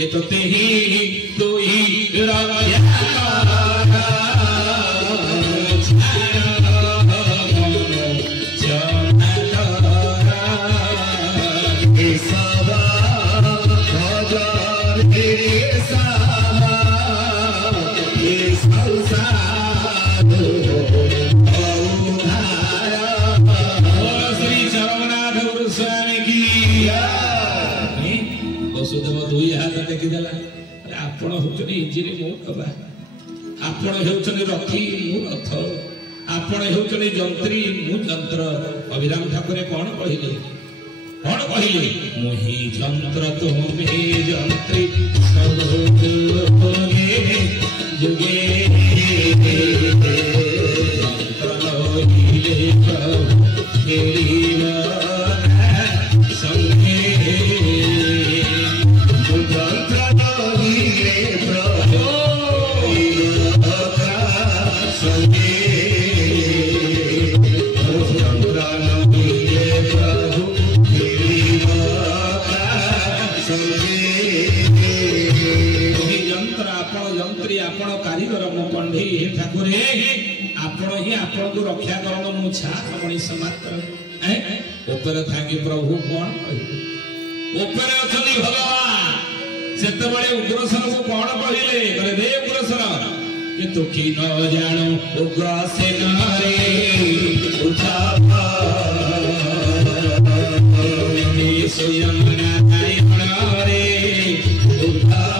ये तो ते ही तू ही राजा वसुदेव दुई हाथ टेकिदेला आपण होचनी इंजिनी मो कबा आपण हेउचनी रथी मु रथ आपण हेउचनी जंत्री मु जंत्र अभिराम ठाकुरे कौन कहिले मोहि जंत्र तुमे जंत्री सब होगे जुगे जंत्र लोहिले प्रभु खेलीवा संगे को रक्षा करण मुछा मनीष मात्र ऊपर थाकी प्रभु कौन ऊपर अछनी भगवान सेतबळे उग्रसेन को कौन कहिले करे दे उग्रसेन कि तू की न जानो उग्रसेन रे उठा स्वयं नारायण रे उठा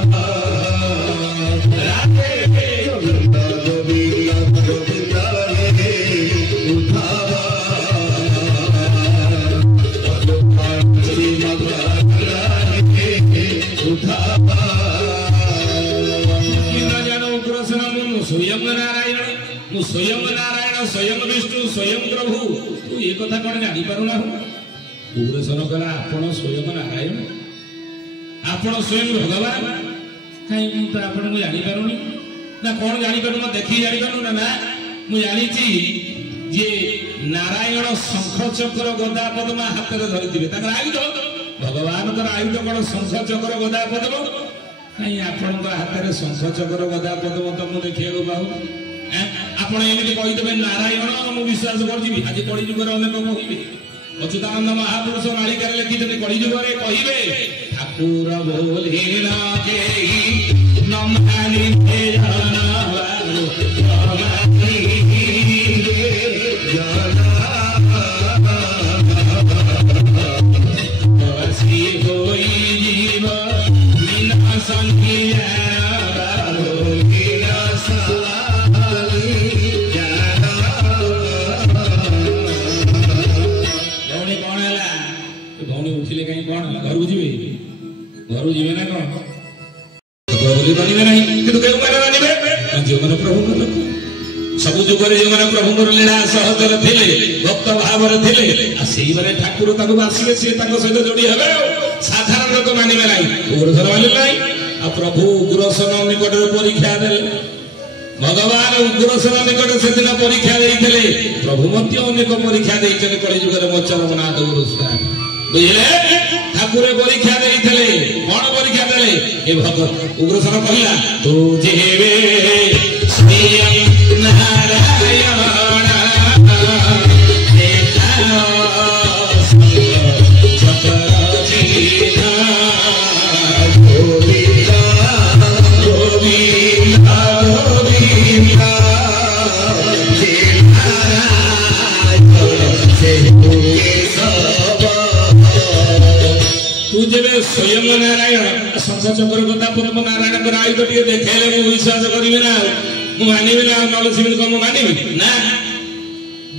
स्वयं नारायण स्वयं विष्णु स्वयं प्रभु तू ये कथा कौन जानी पारुना उग्रसेन कहला आपण स्वयं नारायण आपण स्वयं भगवान कहीं तो आपण को जानी पारुनी ना कौन जानी पारु देखी जानी पारु ना मु जानी जे नारायण शंख चक्र गदा पद्म हाथ में धरी आयुध भगवान आयुध कौन शंख चक्र गदा पद्म कहीं आपण हाथ में शंख चक्र गदा पद्म तो मुझे देखा पाऊ आपण एमती कहीदेवे नारायण मु विश्वास करी आज कलिजुगर अनेक कहे अच्युतानंद महापुरुष मालिकार लिखिते कलिजुगर कहे ठाकुर बोले घर जीवे ना कौन बनवे ना कि जो मैंने प्रभु सब जुग जो मैंने प्रभु लीला सहजर थे भक्त भाव से ठाकुर आसवे सी सहित जोड़ी हे साधारण लोक मानवे ना उग्रसेन मानले ना प्रभु उग्रसेन निकट परीक्षा दे भगवान उग्रसेन निकट से दिन परीक्षा देते प्रभु मध्य अनेक परीक्षा देते कलिजुगर मोचन नाथ गुरुस्वामी बुझे ठाकुर परीक्षा देते कौन परीक्षा देले ये भगत उग्रसेन कहला तू जेबे स्वयं नारायण स्वयं नारायण शंख चक्र गदा पद्म नारायण आयुध टे देखेले मु विश्वास करी ना मु मानिबी ना नले सिमित कम मानिबी ना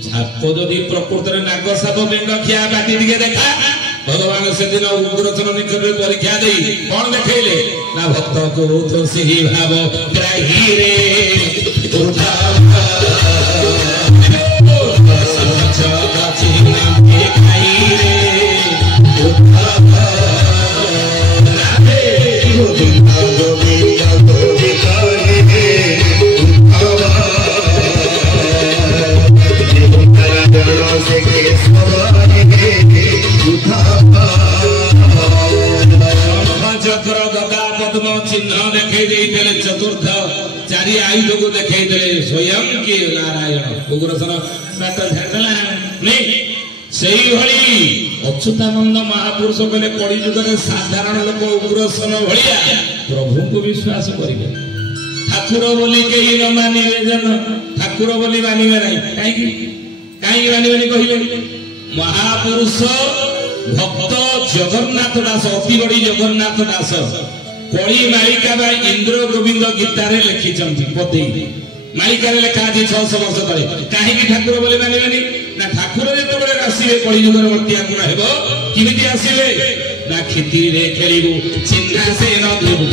साप जदि प्रकृत नाग साप बेंग खिया बाटी टिके देखा भगवान से दिन उग्रसेन निकट परीक्षा दे कौन देखेले ना भक्त को तो सही भाव ग्राही रे उठा चक्र गदा गदा पद्म चिन्ह देखई देइले चतुर्थ चारि आयुध को देखई देले स्वयं के नारायण उग्रसेन बाट झाड़ला नहीं सेही भली अच्युतानंद महापुरुष कहले कली युग रे साधारण लोक उग्रसेन भलिया प्रभु को विश्वास करिवे ठाकुर बोली केही न मानिवे जन ठाकुर बोली मानिवे नहीं काई मानिवे कहिले महापुरुष भक्त जगन्नाथ दास अति बड़ी जगन्नाथ दास कली मालिका बा इंद्र गोविंद गीतारे लिखिचंती पदे मालिका लेखा आज 600 वर्ष तले काहे ठाकुर बोली मानिवेनी ना ठाकुर जेतबेले आसीबे कली युगर मर्त्या गुण हेबो किमिति आसीबे ना खेती रे खेलिबु चिन्ना से न देबु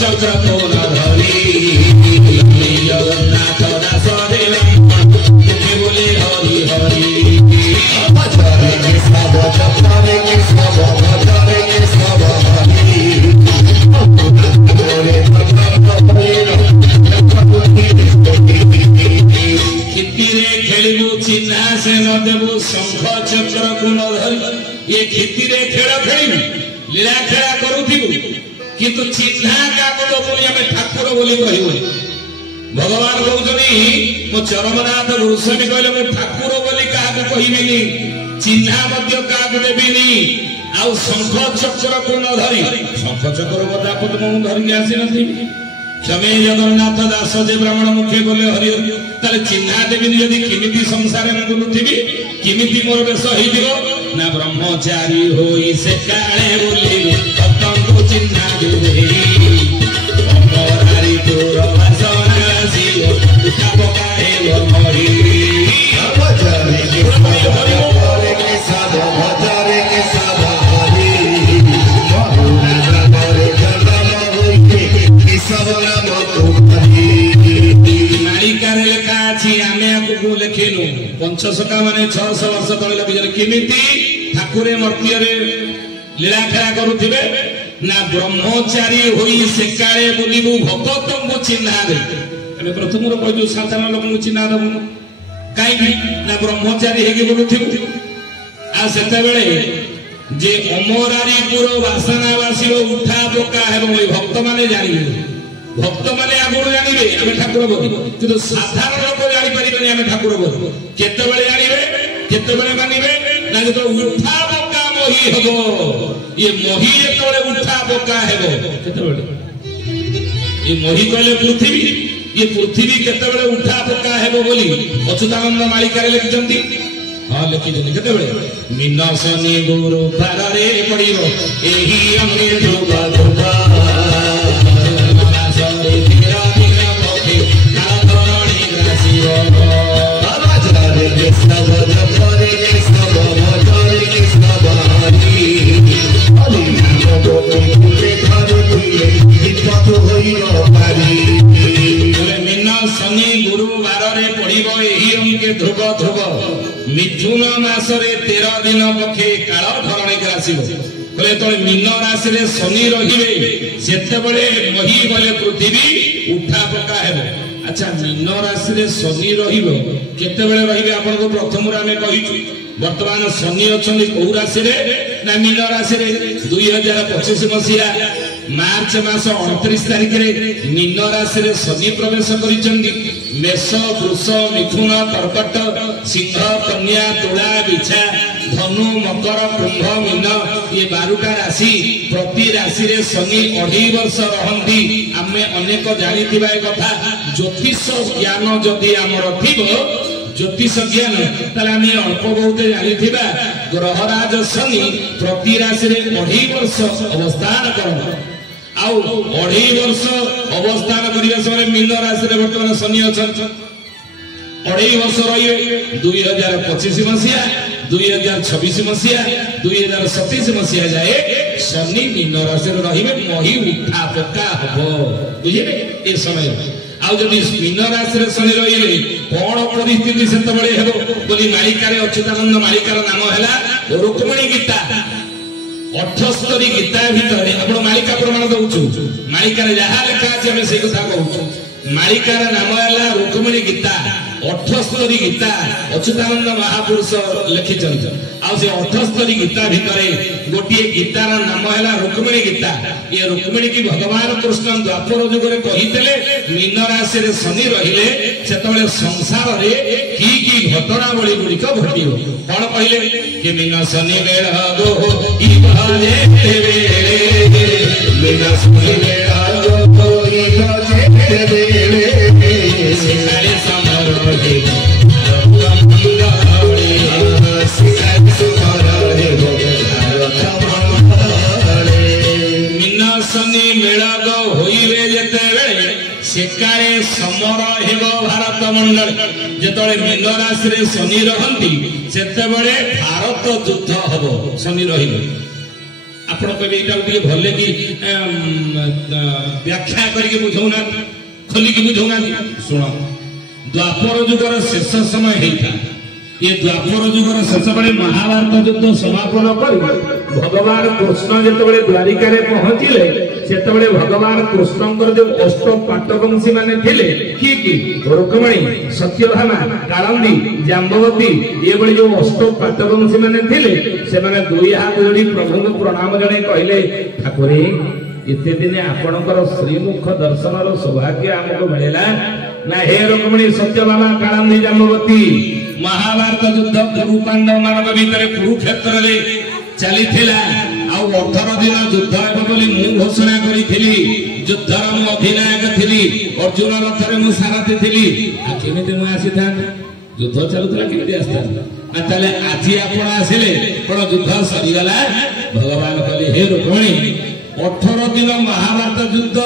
चक्र तो न धरी जगन्नाथ दास देवा के बोले हरि हरि भजरे के सब चक्रे के सब भजरे के सब हरि बोले खेलू चिन्हा से न देबू शंख चक्र को न धरी ये खेती रे खेल खेलू लीला खेला करूथिबु किंतु चिन्हा का को बोली हमें ठाकुर बोली कहबो भगवान कहउछनी मो चरमनाथ गुरुस्वामी कहले मो ठाकुर बोली का को कहबिनी चिन्हा मध्य का को देबिनी आउ शंख चक्र को न धरी शंख चक्र गदा पद्म धरि आसी नथि क्षमे जगन्नाथ दास जे ब्राह्मण मुखे बोले हरि ताले चिन्हा देबिनी यदि किमिति संसार में बुलुथिबी किमिति मोर बेश होइदिबो ना ब्रह्मचारी होई से काळे बोली भक्तन को चिन्हा देबे अमरारी तोर वासना जीव उठा पकाए हरि भजरे के सब भजरे के सब हरि महुना करे जन्म होइके सब मालिकार लेखा अछि आमे आपको लेखिनु पंचशका माने 600 वर्ष तले लगिजले किमिति ठाकुरे मर्त्य लीला खेला करूथिबे ना ब्रह्मचारी होई सेकाळे बोलिबु भक्तंको चिन्हा दे ଆମେ ପ୍ରଥମରୁ କହିଛୁ ସାଧାରଣ ଲୋକଙ୍କୁ ଚିହ୍ନା ଦେବୁ କାହିଁକି ନା ବ୍ରହ୍ମଚାରୀ ହେଇକି ବୋଲୁଥିବୁ ଆଉ ସେତେବେଳେ ଯେ ଅମରାରୀପୁର ବାସନାବାସୀର ଉଠା ପକା ହେବ ଏଇ ଭକ୍ତମାନେ ଜାଣିବେ ଭକ୍ତମାନେ ଆଗରୁ ଜାଣିବେ ଆମେ ଠାକୁର ବୋଲି କିନ୍ତୁ ସାଧାରଣ ଲୋକ ଜାଣିପାରିବେନି ଆମେ ଠାକୁର ବୋଲି କେତେବେଳେ ଜାଣିବେ କେତେବେଳେ ମାନିବେ ନା ଯେତେବେଳେ ଉଠା ପକା ମହି ହେବ ଇଏ ମହି ଯେତେବେଳେ ଉଠା ପକା ହେବ କେତେବେଳେ ଏ ମହି କହିଲେ ପୃଥିବୀ ये पृथ्वी केतेबेले उठा पका हेबो बोली अच्युतानंद मालिकारे लिखिचंती हां लिखिचंती केतेबेले मिनसनी गुरु पाररे पडिबो एही अंगे ध्रुवा ध्रुवा मासरे तेरा दिना मोखे काधरणी ग्रासियो बाबाजरे के सब जपरे के सब भजरे के सब हरि हरि नाम बोले फुले धरतिए विपत होइयो पारी शनि गुरुवार पड़ो यही अंके ध्रुव ध्रुव मिथुन मासरे 13 दिन पक्षे काल धरणी आसब तो मीन राशि शनि रे से मही गले पृथ्वी उठा पका है अच्छा मीन राशि शनि केतेबेले रहिबे आपनको प्रथम आमे कहिछु वर्तमान शनि अच्छा कौ राशि ना मीन राशि 2025 मसीहा मार्च मास 29 तारिख रे मीन राशि रे शनि प्रवेश करिसंदी मेष वृष मिथुन कर्कट सिंह कन्या तुला बिछा धनु मकर कुंभ मीन ये 12टा राशि प्रति राशि रे शनि 2.5 वर्ष रहंती आमे अनेक जानिथिबा ए कथा ज्योतिष ज्ञान जदि हमर थिबो ज्योतिष ज्ञान ताले आमे अल्प बहुत जानिथिबा ग्रहराज शनि प्रति राशि रे 2.5 वर्ष अवस्थान करबो आउ 2.5 वर्ष अवस्थान करिया समय मीन राशि रे वर्तमान शनि अछन 2.5 वर्ष रहिए 2025 मसिया 2026 मसिया 2027 मसिया जाए शनि मीन राशि रे रहिबे मही उठा पका हबो बुझिले ए समय आउ जदि मीन राशि रे शनि रहिले कोन परिस्थिति सेतबेले हेबो बोली मालिकारे अच्युतानंद मालिकार नाम हैला रुक्मिणी गीता 78 गीता भितर आपण मालिका प्रमाण दउछु मालिका रे जहा लेखा अछि हम से कथा कहू ମାଳିକାର ନାମ ହେଲା ରୁକ୍ମିଣୀ ଗୀତା। 78 ଗୀତା ଅଚ୍ୟୁତାନନ୍ଦ ମହାପୁରୁଷ ଲେଖିଛନ୍ତି। ଆଉ ସେ 78 ଗୀତା ଭିତରେ ଗୋଟିଏ ଗୀତାର ନାମ ହେଲା ରୁକ୍ମିଣୀ ଗୀତା। ଏ ରୁକ୍ମିଣୀ କି ଭଗବାନ କୃଷ୍ଣ ଦ୍ୱାପର ଯୁଗରେ କହିଥିଲେ ମୀନ ରାଶିରେ ଶନି ରହିଲେ ସେତେବେଳେ ସଂସାରରେ କି କି ଘଟଣାବଳୀ ଗୁଡ଼ିକ ଘଟିବ। କଣ କହିଲେ କି ମୀନ ଶନି ମେଳ ଗో ଇବାରେ ମୀନ ଶନି ମେଳ ଗೋ ଇବାରେ ଶିକାରୀ ସମର ଦେବ ଶିକାରୀ ସମର ଦେବ ମୀନ ଶନି ମେଳ ହୋଇବେ ଯେତେବେଳେ ସେକାଳେ ସମର ହେବ ଭାରତ ମଣ୍ଡଳ। ଯେତେବେଳେ ମୀନ ରାଶିରେ ଶନି ରହନ୍ତି ସେତେବେଳେ ଭାରତ ଯୁଦ୍ଧ ହବ ଶନି ରହିଲେ। ଆପଣ କହିବେ ଏଇଟାକୁ ଟିକେ ଭଲ କି ବ୍ୟାଖ୍ୟା କରିକି ବୁଝଉନାହାନ୍ତି, ଖୋଲିକି ବୁଝଉନାହାନ୍ତି। ଶୁଣ, ଦ୍ୱାପର ଯୁଗର ଶେଷ ସମୟ ହେଇଥାଏ। ଏ ଦ୍ୱାପର ଯୁଗର ଶେଷ ବେଳେ ମହାଭାରତ ଯୁଦ୍ଧ ସମାପନ କରି ଭଗବାନ କୃଷ୍ଣ ଯେତେବେଳେ ଦ୍ୱାରିକାରେ ପହଞ୍ଚିଲେ ସେତେବେଳେ ଭଗବାନ କୃଷ୍ଣଙ୍କର ଯୋଉ ଅଷ୍ଟ ପାଟବଂଶୀ ମାନେ ଥିଲେ କି ରୁକ୍ମିଣୀ, ସତ୍ୟଭାମା, କାଳନ୍ଦୀ, ଜାମ୍ବବତୀ ଏଭଳି ଯୋଉ ଅଷ୍ଟ ପାଟବଂଶୀ ମାନେ ଥିଲେ ସେମାନେ ଦୁଇ ହାତ ଯୋଡ଼ି ପ୍ରଭୁଙ୍କୁ ପ୍ରଣାମ ଜଣାଇ କହିଲେ ଠାକୁରେ ଏତେ ଦିନେ ଆପଣଙ୍କର ଶ୍ରୀମୁଖ ଦର୍ଶନର ସୌଭାଗ୍ୟ ଆମକୁ ମିଳିଲା ନା। ହେ ରୁକ୍ମିଣୀ, ସତ୍ୟଭାମା, କାଳନ୍ଦୀ, ଜାମ୍ବବତୀ ମହାଭାରତ ଯୁଦ୍ଧ କୁରୁ ପାଣ୍ଡବ ମାନଙ୍କ ଭିତରେ କୁରୁକ୍ଷେତ୍ରରେ ଚାଲିଥିଲା। ଆଉ 18 ଦିନ ଯୁଦ୍ଧ ହେବ ବୋଲି ମୁଁ ଘୋଷଣା କରିଥିଲି। ଯୁଦ୍ଧର ମୁଁ ଅଧିନାୟକ ଥିଲି, ଅର୍ଜୁନ ରଥରେ ମୁଁ ସାରଥୀ ଥିଲି। ଆଉ କେମିତି ମୁଁ ଆସିଥାନ୍ତି? ଯୁଦ୍ଧ ଚାଲୁଥିଲା, କେମିତି ଆସିଥାନ୍ତି? ନା ତାହେଲେ ଆଜି ଆପଣ ଆସିଲେ କଣ ଯୁଦ୍ଧ ସରିଗଲା? ଭଗବାନ କହିଲେ ହେ ରୁକ୍ମିଣୀ 18 ଦିନ ମହାଭାରତ ଯୁଦ୍ଧ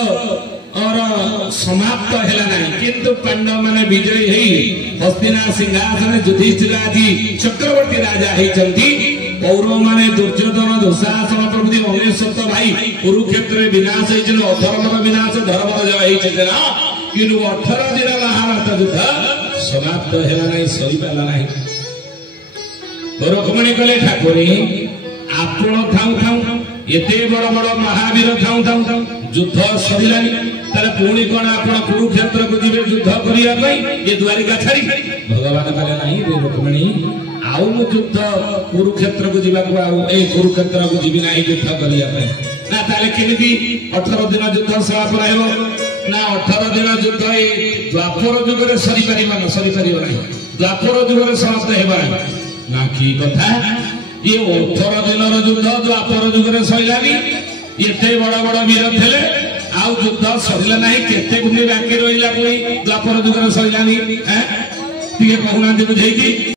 ସମାପ୍ତ ହେଲା ନାହିଁ, କିନ୍ତୁ ପାଣ୍ଡବ ମାନେ ବିଜୟୀ ହେଇ ହସ୍ତିନା ସିଂହାସନରେ ଯୁଧିଷ୍ଠିର ଆଜି ଚକ୍ରବର୍ତ୍ତୀ ରାଜା ହେଇଛନ୍ତି। କୌରବ ମାନେ ଦୁର୍ଯ୍ୟୋଧନ, ଦୁଃଶାସନ ପ୍ରଭୃତି 19 ଭାଇ କୁରୁକ୍ଷେତ୍ରରେ ବିନାଶ ହେଇଛନ୍ତି। ଅଧର୍ମର ବିନାଶ, ଧର୍ମର ଜୟ ହେଇଛନ୍ତି ନା। କିନ୍ତୁ 18 ଦିନ ମହାଭାରତ ଯୁଦ୍ଧ ସମାପ୍ତ ହେଲା ନାହିଁ, ସରିପାରିଲା ନାହିଁ। ରୁକ୍ମିଣୀ କହିଲେ ଠାକୁରେ ଆପଣ ଥାଉ ଥାଉ ଏତେ ବଡ ବଡ ମହାବୀର ଥାଉ ଥାଉ ଯୁଦ୍ଧ ସରିଲାନି, ତାହେଲେ ପୁଣି କଣ ଆପଣ କୁରୁକ୍ଷେତ୍ରକୁ ଯିବେ ଯୁଦ୍ଧ କରିବା ପାଇଁ ଏ ଦ୍ୱାରିକା ଛାଡି? ଭଗବାନ କହିଲେ ନାହିଁ ରେ ରୁକ୍ମିଣୀ, ଆଉ ମୁଁ ଯୁଦ୍ଧ କୁରୁକ୍ଷେତ୍ରକୁ ଯିବାକୁ ଆଉ ଏଇ କୁରୁକ୍ଷେତ୍ରକୁ ଯିବି ନାହିଁ ଯୁଦ୍ଧ କରିବା ପାଇଁ। ନା ତାହେଲେ କେମିତି 18 ଦିନ ଯୁଦ୍ଧ ସମାପନ ହେବ? ନା 18 ଦିନ ଯୁଦ୍ଧ ଏଇ ଦ୍ୱାପର ଯୁଗରେ ସରିପାରିବ ନାହିଁ, ଦ୍ୱାପର ଯୁଗରେ ସମାପ୍ତ ହେବ ନାହିଁ। ନା କି କଥା, ଇଏ 18 ଦିନର ଯୁଦ୍ଧ ଦ୍ୱାପର ଯୁଗରେ ସରିଲାନି। ଏତେ ବଡ ବଡ ବୀର ଥିଲେ ଆଉ ଯୁଦ୍ଧ ସରିଲା ନାହିଁ, କେତେ ଭୂମି ବାକି ରହିଲା ପୁଣି ଦ୍ୱାପର ଯୁଗରେ ସରିଲାନି? ଟିକେ କହୁନାହାନ୍ତି ବୁଝେଇକି।